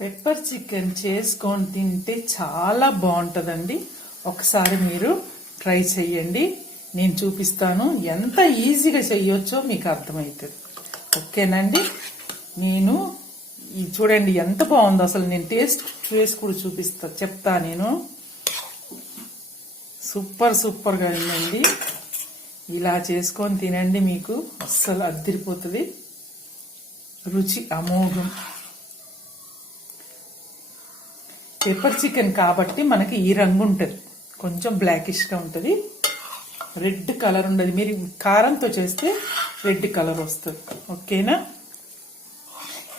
Pepper chicken చేసుకొని తింటే చాలా బాగుంటుందండి. ఒకసారి మీరు ట్రై చేయండి. నేను చూపిస్తాను ఎంత ఈజీగా చేయొచ్చో మీకు అర్థమవుతుంది. ఓకేనండి. నేను చూడండి ఎంత బాగుందో. అసలు నేను టేస్ట్ చేసి కూడా చెప్తా. నేను సూపర్గా ఉందండి. ఇలా చేసుకొని తినండి, మీకు అస్సలు అద్దిరిపోతుంది. రుచి అమోఘం. పెప్పర్ చికెన్ కాబట్టి మనకి ఈ రంగు ఉంటుంది, కొంచెం బ్లాకిష్గా ఉంటుంది, రెడ్ కలర్ ఉండదు. మీరు కారంతో చేస్తే రెడ్ కలర్ వస్తుంది. ఓకేనా.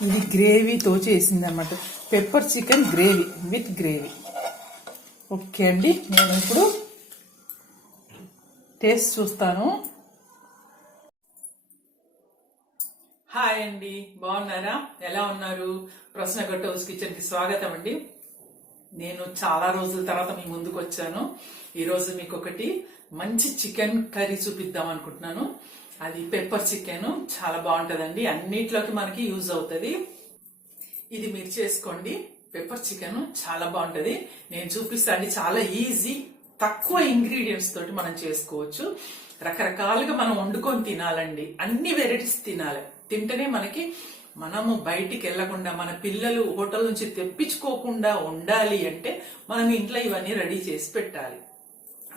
ఇది గ్రేవీతో చేసింది అన్నమాట. Pepper chicken gravy with gravy. Okay అండి. నేను ఇప్పుడు టేస్ట్ చూస్తాను. హాయ్ అండి, బాగున్నారా? ఎలా ఉన్నారు? ప్రశ్న గట్ హౌస్ కిచెన్ కి స్వాగతం అండి. నేను చాలా రోజుల తర్వాత మీ ముందుకు వచ్చాను. ఈరోజు మీకు ఒకటి మంచి చికెన్ కర్రీ చూపిద్దాం అనుకుంటున్నాను. అది పెప్పర్ చికెన్. చాలా బాగుంటదండి, అన్నిట్లోకి మనకి యూజ్ అవుతుంది. ఇది మీరు చేసుకోండి. పెప్పర్ చికెన్ చాలా బాగుంటది. నేను చూపిస్తాను. చాలా ఈజీ, తక్కువ ఇంగ్రీడియంట్స్ తోటి మనం చేసుకోవచ్చు. రకరకాలుగా మనం వండుకొని తినాలండి. అన్ని వెరైటీస్ తినాలి. తింటేనే మనము బయటికి వెళ్లకుండా, మన పిల్లలు హోటల్ నుంచి తెప్పించుకోకుండా ఉండాలి అంటే మనం ఇంట్లో ఇవన్నీ రెడీ చేసి పెట్టాలి.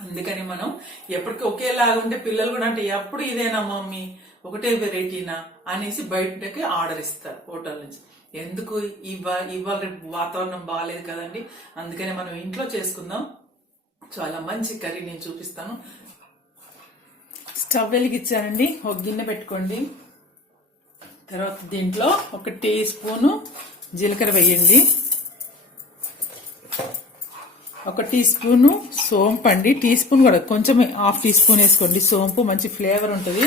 అందుకని మనం ఎప్పటికీ ఒకేలాగా ఉంటే పిల్లలు కూడా అంటే ఎప్పుడు ఇదేనా మమ్మీ, ఒకటే వెరైటీనా అనేసి బయటకి ఆర్డర్ ఇస్తారు హోటల్ నుంచి. ఎందుకు? ఇవాళ వాతావరణం బాగాలేదు కదండి, అందుకని మనం ఇంట్లో చేసుకుందాం. చాలా మంచి కర్రీ నేను చూపిస్తాను. స్టవ్ వెలిగించానండి. ఒక గిన్నె పెట్టుకోండి. తర్వాత దీంట్లో 1 టీ స్పూను జీలకర్ర వేయండి. 1 టీ స్పూను సోంపు అండి. టీ స్పూన్ కూడా కొంచెం, ½ టీ స్పూన్ వేసుకోండి. సోంపు మంచి ఫ్లేవర్ ఉంటుంది.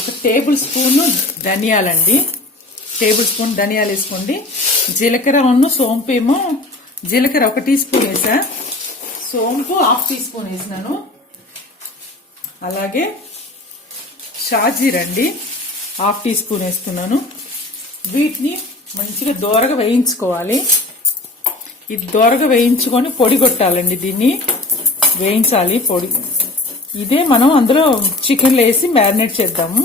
1 టేబుల్ స్పూను ధనియాలండి. టేబుల్ స్పూన్ ధనియాలు వేసుకోండి. జీలకర్ర సోంపు ఏమో, జీలకర్ర 1 టీ స్పూన్ వేసా, సోంపు ½ టీ స్పూన్ వేసినాను. అలాగే షాజీరా అండి, ½ టీ స్పూన్ వేస్తున్నాను. వీటిని మంచిగా దోరగా వేయించుకోవాలి. ఇది దోరగా వేయించుకొని పొడి కొట్టాలండి. దీన్ని వేయించాలి పొడి. ఇదే మనం అందులో చికెన్లో వేసి మ్యారినేట్ చేద్దాము.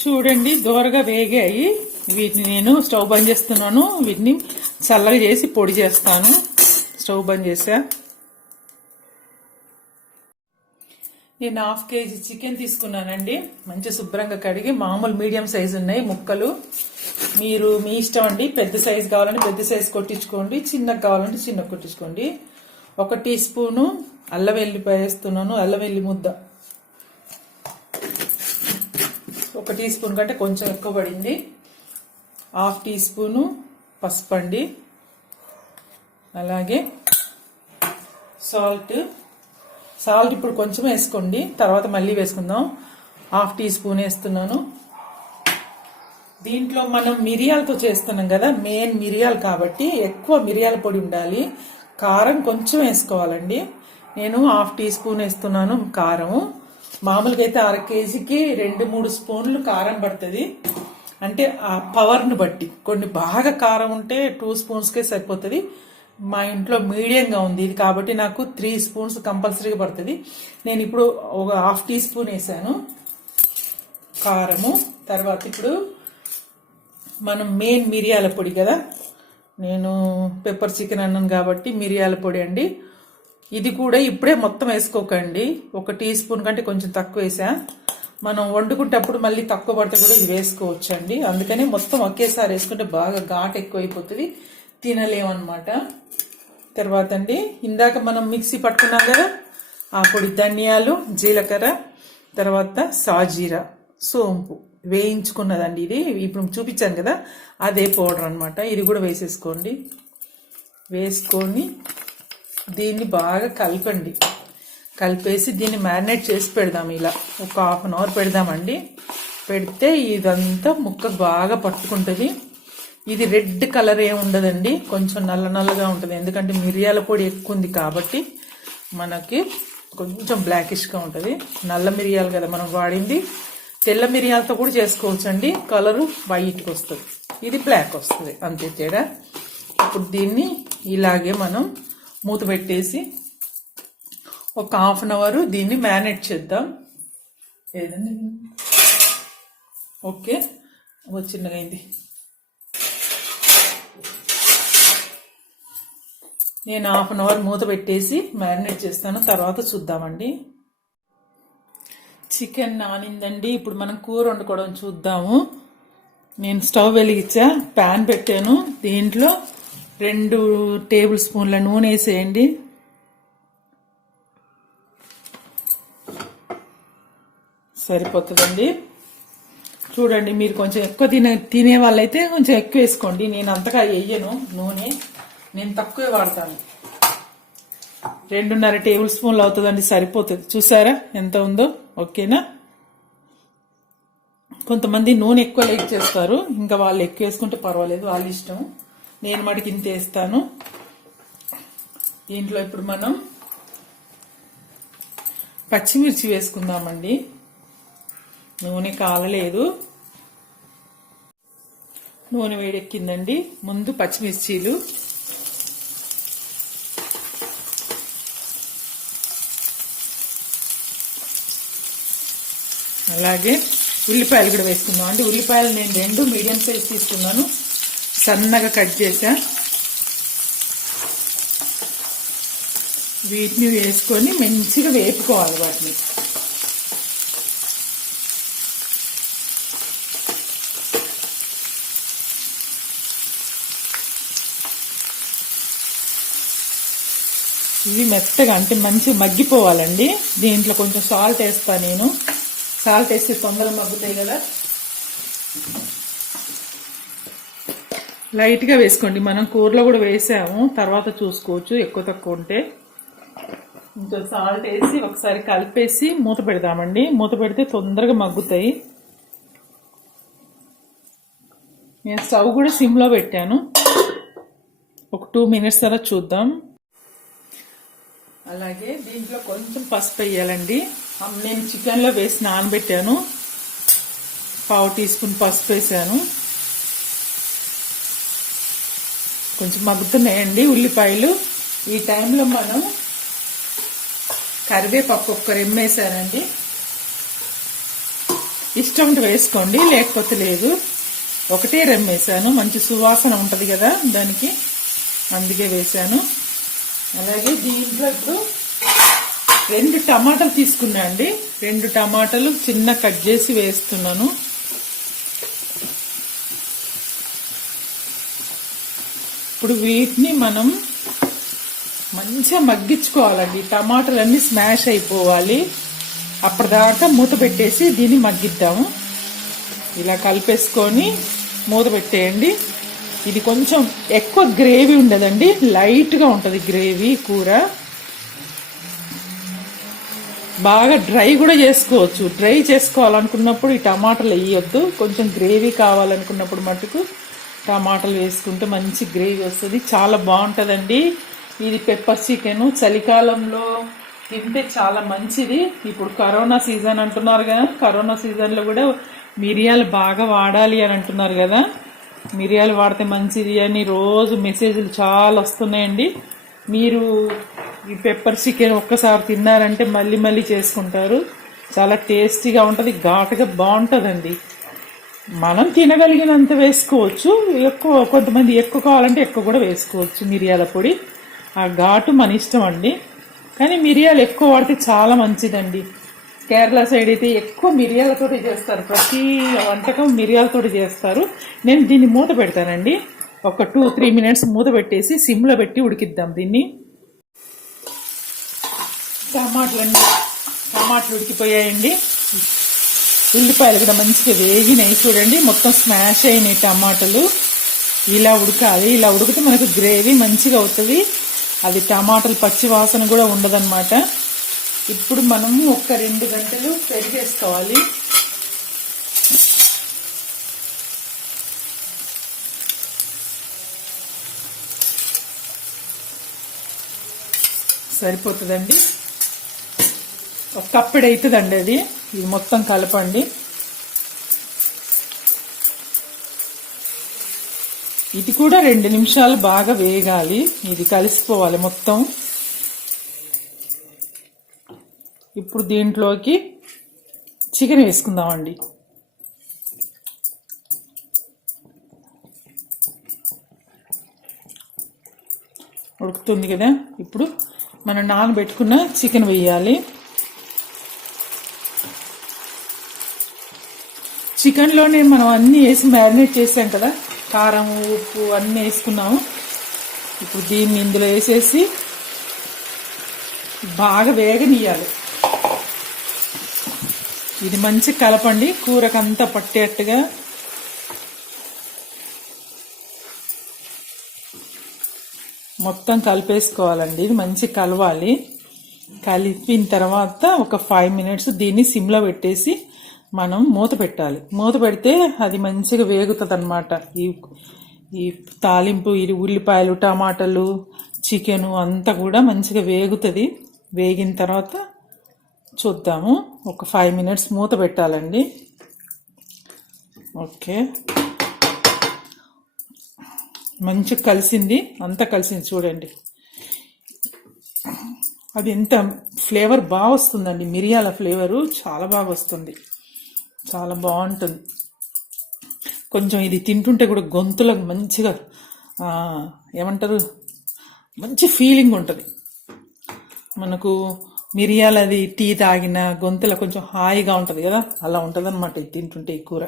చూడండి దోరగా వేగాయి. వీటిని నేను స్టవ్ బంద్ చేస్తున్నాను. వీటిని చల్లగా చేసి పొడి చేస్తాను. స్టవ్ బంద్ చేసా. నేను ½ కేజీ చికెన్ తీసుకున్నానండి. మంచి శుభ్రంగా కడిగి, మామూలు మీడియం సైజు ఉన్నాయి ముక్కలు. మీరు మీ ఇష్టం అండి. పెద్ద సైజు కావాలంటే పెద్ద సైజు కొట్టించుకోండి, చిన్నగా కావాలంటే చిన్నగా కొట్టించుకోండి. 1 టీ స్పూను అల్లం వెల్లిపాయ వేస్తున్నాను. అల్లం వెల్లి ముద్ద 1 టీ స్పూన్ కంటే కొంచెం ఎక్కువ పడింది. ½ టీ స్పూను పసుపు అండి. అలాగే సాల్ట్ ఇప్పుడు కొంచెం వేసుకోండి, తర్వాత మళ్ళీ వేసుకుందాం. ½ టీ స్పూన్ వేస్తున్నాను. దీంట్లో మనం మిరియాలతో చేస్తున్నాం కదా, మెయిన్ మిరియాలు కాబట్టి ఎక్కువ మిరియాల పొడి ఉండాలి. కారం కొంచెం వేసుకోవాలండి. నేను ½ టీ స్పూన్ వేస్తున్నాను కారం. మామూలుగా అయితే 1/2 కేజీకి 2-3 స్పూన్లు కారం పడుతుంది. అంటే ఆ పవర్ను బట్టి. కొన్ని బాగా కారం ఉంటే 2 స్పూన్స్కే సరిపోతుంది. మా ఇంట్లో మీడియంగా ఉంది ఇది కాబట్టి నాకు 3 స్పూన్స్ కంపల్సరీగా పడుతుంది. నేను ఇప్పుడు ఒక ½ టీ స్పూన్ వేసాను కారము. తర్వాత ఇప్పుడు మనం మెయిన్ మిరియాల పొడి కదా, నేను పెప్పర్ చికెన్ అన్నాను కాబట్టి మిరియాల పొడి అండి. ఇది కూడా ఇప్పుడే మొత్తం వేసుకోకండి. 1 టీ స్పూన్ కంటే కొంచెం తక్కువ వేసా. మనం వండుకుంటప్పుడు మళ్ళీ తక్కువ పడితే కూడా ఇది వేసుకోవచ్చు అండి. అందుకని మొత్తం ఒకేసారి వేసుకుంటే బాగా ఘాటు ఎక్కువైపోతుంది, తినలేమన్నమాట. తర్వాత అండి, ఇందాక మనం మిక్సీ పట్టుకున్నాం కదా ఆ పొడి, ధనియాలు, జీలకర్ర, తర్వాత సాజీరా, సోంపు వేయించుకున్నదండి. ఇది ఇప్పుడు చూపించాను కదా అదే పౌడర్ అనమాట. ఇది కూడా వేసేసుకోండి. వేసుకొని దీన్ని బాగా కలపండి. కలిపేసి దీన్ని మ్యారినేట్ చేసి పెడదాం. ఇలా ఒక ½ అన్ అవర్ పెడదామండి. పెడితే ఇదంతా ముక్కకు బాగా పట్టుకుంటుంది. ఇది రెడ్ కలర్ ఏమి ఉండదండి, కొంచెం నల్లగా ఉంటుంది. ఎందుకంటే మిరియాల పొడి ఎక్కువ ఉంది కాబట్టి మనకి కొంచెం బ్లాకిష్గా ఉంటుంది. నల్ల మిరియాలు కదా మనం వాడింది, తెల్ల మిరియాలతో కూడా చేసుకోవచ్చు అండి, కలరు వైట్కి వస్తుంది, ఇది బ్లాక్ వస్తుంది, అంతే తేడా. ఇప్పుడు దీన్ని ఇలాగే మనం మూత పెట్టేసి ఒక హాఫ్ అన్ అవర్ దీన్ని మ్యారినేట్ చేద్దాం. ఏదండి ఓకే చిన్నగా అయింది. నేను హాఫ్ అన్ అవర్ మూత పెట్టేసి మ్యారినేట్ చేస్తాను, తర్వాత చూద్దామండి. చికెన్ నానిందండి, ఇప్పుడు మనం కూర వండుకోవడం చూద్దాము. నేను స్టవ్ వెలిగించా, ప్యాన్ పెట్టాను, దీంట్లో 2 టేబుల్ స్పూన్ల నూనె వేసేయండి. సరిపోతుందండి. చూడండి, మీరు కొంచెం ఎక్కువ తినే వాళ్ళైతే కొంచెం ఎక్కువ వేసుకోండి. నేను అంతగా వేయను నూనె, నేను తక్కువే వాడతాను. 2.5 టేబుల్ స్పూన్లు అవుతుందండి, సరిపోతుంది. చూసారా ఎంత ఉందో? ఓకేనా? కొంతమంది నూనె ఎక్కువ లైక్ చేస్తారు, ఇంకా వాళ్ళు ఎక్కువ వేసుకుంటే పర్వాలేదు, వాళ్ళ ఇష్టం. నేను మటుకు ఇంత వేస్తాను. దీంట్లో ఇప్పుడు మనం పచ్చిమిర్చి వేసుకుందామండి. నూనె కాలలేదు, నూనె వేడెక్కిందండి. ముందు పచ్చిమిర్చీలు, అలాగే ఉల్లిపాయలు కూడా వేసుకుందాం అండి. ఉల్లిపాయలు నేను 2 మీడియం సైజ్ తీసుకున్నాను, సన్నగా కట్ చేసా. వీటిని వేసుకొని మంచిగా వేపుకోవాలి వాటిని. ఇవి మెత్తగా అంటే మంచిగా మగ్గిపోవాలండి. దీంట్లో కొంచెం సాల్ట్ వేస్తా నేను, సాల్ట్ వేసి తొందరగా మగ్గుతాయి కదా. లైట్గా వేసుకోండి, మనం కూరలో కూడా వేసాము, తర్వాత చూసుకోవచ్చు ఎక్కువ తక్కువ ఉంటే. కొంచెం సాల్ట్ వేసి ఒకసారి కలిపేసి మూత పెడదామండి. మూత పెడితే తొందరగా మగ్గుతాయి. నేను స్టవ్ కూడా సిమ్లో పెట్టాను, ఒక 2 మినిట్స్ తర్వాత చూద్దాం. అలాగే దీంట్లో కొంచెం పసుపు వేయాలండి. నేను చికెన్లో వేసి నానబెట్టాను, 1/2 టీ స్పూన్ పసుపు వేసాను. కొంచెం మగ్గుతున్నాయండి ఉల్లిపాయలు. ఈ టైంలో మనం కరివేపాకు 1 రెమ్మ వేసానండి. ఇష్టం ఉంటే వేసుకోండి, లేకపోతే లేదు. 1 రెమ్మ వేసాను, మంచి సువాసన ఉంటుంది కదా దానికి, అందుకే వేసాను. అలాగే దీంట్లో ఇప్పుడు 2 టమాటాలు తీసుకున్నా అండి. 2 టమాటాలు చిన్న కట్ చేసి వేస్తున్నాను. ఇప్పుడు వీటిని మనం మంచిగా మగ్గించుకోవాలండి. టమాటాలన్నీ స్మాష్ అయిపోవాలి. అప్పటిదాకా మూత పెట్టేసి దీన్ని మగ్గిద్దాము. ఇలా కలిపేసుకొని మూత పెట్టేయండి. ఇది కొంచెం ఎక్కువ గ్రేవీ ఉండదండి, లైట్గా ఉంటుంది గ్రేవీ కూర. బాగా డ్రై కూడా చేసుకోవచ్చు. డ్రై చేసుకోవాలనుకున్నప్పుడు ఈ టమాటాలు వేయొద్దు, కొంచెం గ్రేవీ కావాలనుకున్నప్పుడు మటుకు టమాటాలు వేసుకుంటే మంచి గ్రేవీ వస్తుంది, చాలా బాగుంటుందండి. ఇది పెప్పర్ చికెన్ చలికాలంలో తింటే చాలా మంచిది. ఇప్పుడు కరోనా సీజన్ అంటున్నారు కదా, కరోనా సీజన్లో కూడా మిరియాలు బాగా వాడాలి అని అంటున్నారు కదా. మిరియాలు వాడితే మంచిది అని రోజు మెసేజ్లు చాలా వస్తున్నాయండి. మీరు ఈ పెప్పర్ చికెన్ ఒక్కసారి తిన్నారంటే మళ్ళీ మళ్ళీ చేసుకుంటారు. చాలా టేస్టీగా ఉంటుంది, ఘాటుగా బాగుంటుందండి. మనం తినగలిగినంత వేసుకోవచ్చు, ఎక్కువ కొంతమంది ఎక్కువ కావాలంటే ఎక్కువ కూడా వేసుకోవచ్చు మిరియాల పొడి. ఆ ఘాటు మన ఇష్టం అండి, కానీ మిరియాలు ఎక్కువ వాడితే చాలా మంచిదండి. కేరళ సైడ్ అయితే ఎక్కువ మిరియాలతోటి చేస్తారు, ప్రతి వంటకం మిరియాలతోటి చేస్తారు. నేను దీన్ని మూత పెడతానండి, ఒక 2-3 మినిట్స్ మూత పెట్టేసి సిమ్లో పెట్టి ఉడికిద్దాం దీన్ని. టమాటాలు ఉడికిపోయాయండి. ఉల్లిపాయలు కూడా మంచిగా వేగినాయి చూడండి, మొత్తం స్మాష్ అయినాయి టమాటాలు. ఇలా ఉడకాలి, ఇలా ఉడికితే మనకు గ్రేవీ మంచిగా అవుతుంది. అది టమాటాలు పచ్చి వాసన కూడా ఉండదన్నమాట. ఇప్పుడు మనము ఒక 2 గంటలు పెరిగేసుకోవాలి. సరిపోతుందండి, ఒక కప్పుడు అవుతుందండి అది. ఇది మొత్తం కలపండి. ఇది కూడా 2 నిమిషాలు బాగా వేగాలి. ఇది కలిసిపోవాలి మొత్తం. ఇప్పుడు దీంట్లోకి చికెన్ వేసుకుందామండి. ఉడుకుతుంది కదా, ఇప్పుడు మనం నానబెట్టుకున్న చికెన్ వేయాలి. చికెన్లోనే మనం అన్నీ వేసి మ్యారినేట్ చేసాం కదా, కారం ఉప్పు అన్నీ వేసుకున్నాము. ఇప్పుడు దీన్ని ఇందులో వేసేసి బాగా వేగనీయాలి. ఇది మంచి కలపండి, కూరకంతా పట్టేట్టుగా. మొత్తం కలిపేసుకోవాలండి. ఇది మంచి కలవాలి. కలిపిన తర్వాత ఒక 5 మినిట్స్ దీన్ని సిమ్లో పెట్టేసి మనం మూత పెట్టాలి. మూత పెడితే అది మంచిగా వేగుతుంది అన్నమాట. ఈ తాలింపు, ఇది ఉల్లిపాయలు, టమాటాలు, చికెను అంతా కూడా మంచిగా వేగుతుంది. వేగిన తర్వాత చూద్దాము. ఒక 5 మినిట్స్ మూత పెట్టాలండి. ఓకే, మంచిగా కలిసింది, అంతా కలిసింది చూడండి. అది ఎంత ఫ్లేవర్ బాగా వస్తుందండి, మిరియాల ఫ్లేవరు చాలా బాగా వస్తుంది, చాలా బాగుంటుంది. కొంచెం ఇది తింటుంటే కూడా గొంతులకు మంచిగా ఏమంటారు, మంచి ఫీలింగ్ ఉంటుంది. మనకు మిరియాలది టీ తాగిన గొంతులో కొంచెం హాయిగా ఉంటుంది కదా, అలా ఉంటుంది అన్నమాట ఇది తింటుంటే ఈ కూర.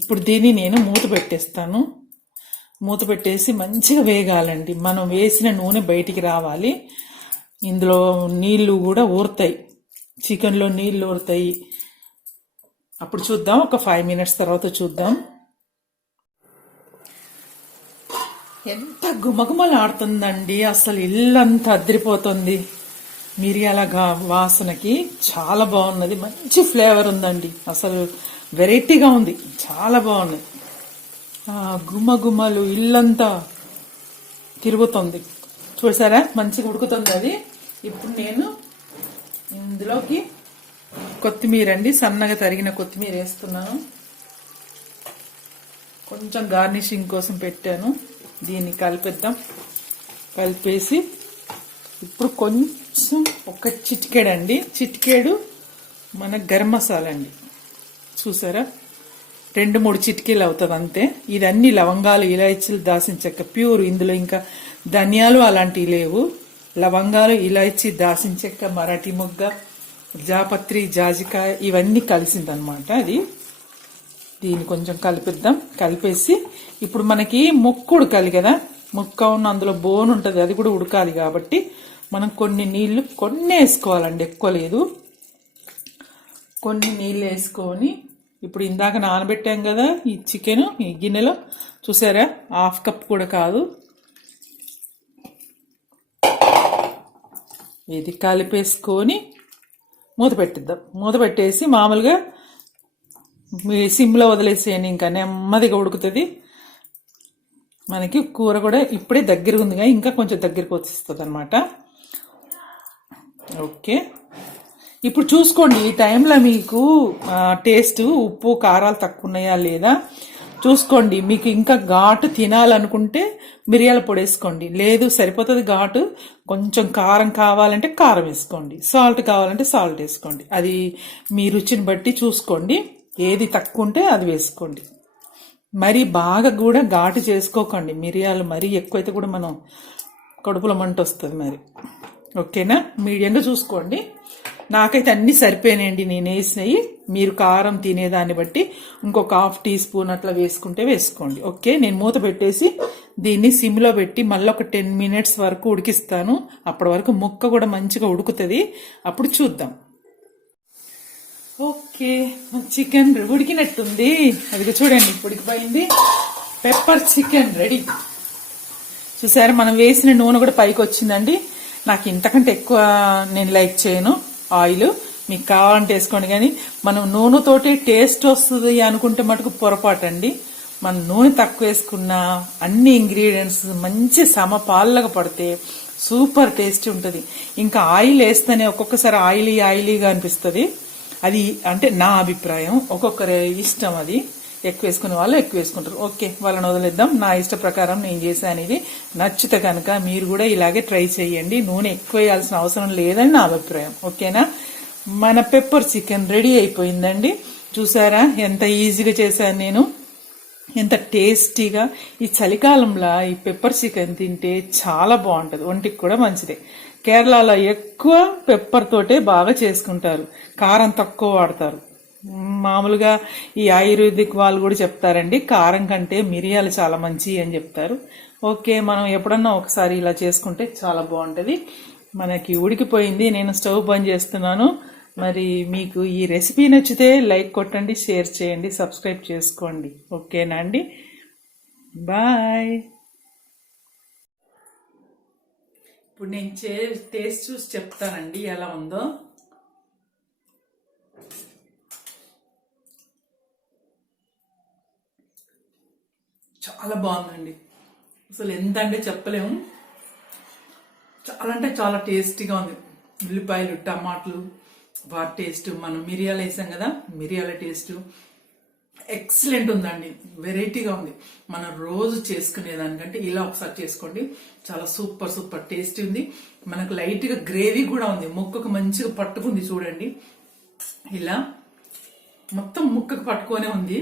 ఇప్పుడు దీన్ని నేను మూత పెట్టేస్తాను. మూత పెట్టేసి మంచిగా వేగాలండి. మనం వేసిన నూనె బయటికి రావాలి. ఇందులో నీళ్లు కూడా ఊరుతాయి, చికెన్లో నీళ్లు ఊరుతాయి. అప్పుడు చూద్దాం, ఒక 5 మినిట్స్ తర్వాత చూద్దాం. ఎంత గుమగుమలాడుతుందండి, అసలు ఇల్లంతా అదిరిపోతుంది మిరియాల వాసనకి. చాలా బాగున్నది, మంచి ఫ్లేవర్ ఉందండి, అసలు వెరైటీగా ఉంది, చాలా బాగున్నది. గుమ్మలు ఇల్లంతా తిరుగుతుంది, చూసారా మంచిగా ఉడుకుతుంది అది. ఇప్పుడు నేను ఇందులోకి కొత్తిమీర అండి, సన్నగా తరిగిన కొత్తిమీర వేస్తున్నాను. కొంచెం గార్నిషింగ్ కోసం పెట్టాను. దీన్ని కలిపేద్దాం. కలిపేసి ఇప్పుడు కొంచెం ఒక చిటికెడు అండి, చిటికెడు మన గరం మసాలా అండి, చూసారా 2-3 చిటికీలు అవుతుంది అంతే. ఇదన్నీ లవంగాలు, ఇలాచీలు, దాల్చిన చెక్క ప్యూర్. ఇందులో ఇంకా ధనియాలు అలాంటివి లేవు. లవంగాలు, ఇలాచీ, దాల్చిన చెక్క, మరాఠీ మొగ్గ, జాపత్రి, జాజికాయ ఇవన్నీ కలిసిందనమాట అది. దీన్ని కొంచెం కలిపిద్దాం. కలిపేసి ఇప్పుడు మనకి ముక్క ఉడకాలి కదా, ముక్క ఉన్న అందులో బోన్ ఉంటుంది, అది కూడా ఉడకాలి కాబట్టి మనం కొన్ని నీళ్లు వేసుకోవాలండి, ఎక్కువ లేదు. కొన్ని నీళ్ళు వేసుకొని ఇప్పుడు ఇందాక నానబెట్టాం కదా ఈ చికెన్, ఈ గిన్నెలో చూసారా 1/2 కప్ కూడా కాదు. ఇది కలిపేసుకొని మూత పెట్టిద్దాం. మూత పెట్టేసి మామూలుగా సిమ్లో వదిలేసేయండి, ఇంకా నెమ్మదిగా ఉడుకుతుంది. మనకి కూర కూడా ఇప్పుడే దగ్గర ఉందిగా, ఇంకా కొంచెం దగ్గరికి వచ్చేస్తుంది అనమాట. ఓకే, ఇప్పుడు చూసుకోండి ఈ టైంలో మీకు టేస్ట్, ఉప్పు కారాలు తక్కువ ఉన్నాయా లేదా చూసుకోండి. మీకు ఇంకా ఘాటు తినాలనుకుంటే మిరియాల పొడి వేసుకోండి, లేదు సరిపోతుంది ఘాటు. కొంచెం కారం కావాలంటే కారం వేసుకోండి, సాల్ట్ కావాలంటే సాల్ట్ వేసుకోండి. అది మీ రుచిని బట్టి చూసుకోండి, ఏది తక్కువ ఉంటే అది వేసుకోండి. మరీ బాగా కూడా ఘాటు చేసుకోకండి, మిరియాలు మరీ ఎక్కువైతే కూడా మనం కడుపులో మంట వస్తుంది మరి. ఓకేనా, మీడియంగా చూసుకోండి. నాకైతే అన్నీ సరిపోయినాయండి నేను వేసినవి. మీరు కారం తినేదాన్ని బట్టి ఇంకొక 1/2 టీ స్పూన్ అట్లా వేసుకుంటే వేసుకోండి. ఓకే, నేను మూత పెట్టేసి దీన్ని సిమ్లో పెట్టి మళ్ళీ ఒక 10 మినిట్స్ వరకు ఉడికిస్తాను. అప్పటి వరకు ముక్క కూడా మంచిగా ఉడుకుతుంది, అప్పుడు చూద్దాం. ఓకే, చికెన్ ఉడికినట్టుంది, అది చూడండి ఉడికిపోయింది. Pepper chicken ready. చూసారా మనం వేసిన నూనె కూడా పైకి వచ్చిందండి. నాకు ఇంతకంటే ఎక్కువ నేను లైక్ చేయను ఆయిల్, మీకు కావాలంటే వేసుకోండి. కానీ మనం నూనెతోటి టేస్ట్ వస్తుంది అనుకుంటే మటుకు పొరపాటు అండి. మనం నూనె తక్కువ వేసుకున్న అన్ని ఇంగ్రీడియంట్స్ మంచి సమపాళ్ళగా పడితే సూపర్ టేస్ట్ ఉంటుంది. ఇంకా ఆయిల్ వేస్తేనే ఒక్కొక్కసారి ఆయిలీగా అనిపిస్తుంది. అది అంటే నా అభిప్రాయం, ఒక్కొక్కరి ఇష్టం అది. ఎక్కువ వేసుకునే వాళ్ళు ఎక్కువ వేసుకుంటారు. ఓకే, వాళ్ళని వదిలేద్దాం. నా ఇష్ట ప్రకారం నేను చేశాను. ఇది నచ్చితే కనుక మీరు కూడా ఇలాగే ట్రై చేయండి. నూనె ఎక్కువ వేయాల్సిన అవసరం లేదని నా అభిప్రాయం. ఓకేనా? మన పెప్పర్ చికెన్ రెడీ అయిపోయిందండి. చూసారా ఎంత ఈజీగా చేశాను నేను, ఎంత టేస్టీగా. ఈ చలికాలంలో ఈ పెప్పర్ చికెన్ తింటే చాలా బాగుంటుంది, ఒంటికి కూడా మంచిదే. కేరళలో ఎక్కువ పెప్పర్ తోటే బాగా చేసుకుంటారు, కారం తక్కువ వాడతారు. మామూలుగా ఈ ఆయుర్వేదిక్ వాళ్ళు కూడా చెప్తారండి, కారం కంటే మిరియాలు చాలా మంచి అని చెప్తారు. ఓకే, మనం ఎప్పుడన్నా ఒకసారి ఇలా చేసుకుంటే చాలా బాగుంటుంది. మనకి ఉడికిపోయింది, నేను స్టవ్ బంద్ చేస్తున్నాను. మరి మీకు ఈ రెసిపీ నచ్చితే లైక్ కొట్టండి, షేర్ చేయండి, సబ్స్క్రైబ్ చేసుకోండి. ఓకేనా అండి? బాయ్. ఇప్పుడు నేను టేస్ట్ చూసి చెప్తానండి ఎలా ఉందో. చాలా బాగుందండి, అసలు ఎంత అంటే చెప్పలేము. చాలా అంటే చాలా టేస్టీగా ఉంది. ఉల్లిపాయలు, టమాటాలు, వాటి టేస్ట్, మనం మిరియాలు వేసాం కదా, మిరియాల టేస్ట్ ఎక్సలెంట్ ఉందండి. వెరైటీగా ఉంది. మనం రోజు చేసుకునే దానికంటే ఇలా ఒకసారి చేసుకోండి, చాలా సూపర్ సూపర్ టేస్టీ ఉంది. మనకు లైట్ గా గ్రేవీ కూడా ఉంది, ముక్కకు మంచిగా పట్టుకుంది. చూడండి, ఇలా మొత్తం ముక్కకు పట్టుకొనే ఉంది.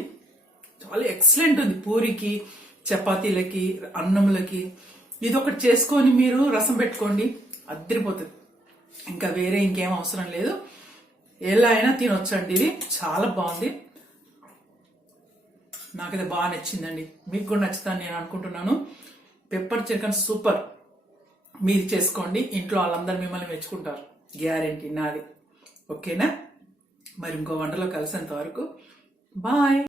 చాలా ఎక్సలెంట్ ఉంది. పూరికి, చపాతీలకి, అన్నములకి ఇది ఒకటి చేసుకొని మీరు రసం పెట్టుకోండి, అద్దరిపోతుంది. ఇంకా వేరే ఇంకేం అవసరం లేదు, ఎలా అయినా తినొచ్చండి. ఇది చాలా బాగుంది, నాకైతే బాగా నచ్చిందండి. మీకు కూడా నచ్చుతాను నేను అనుకుంటున్నాను. Pepper chicken super. మీరు చేసుకోండి, ఇంట్లో వాళ్ళందరూ మిమ్మల్ని మెచ్చుకుంటారు, గ్యారెంటీ నాది. ఓకేనా? మరి ఇంకో వంటలో కలిసేంత వరకు బాయ్.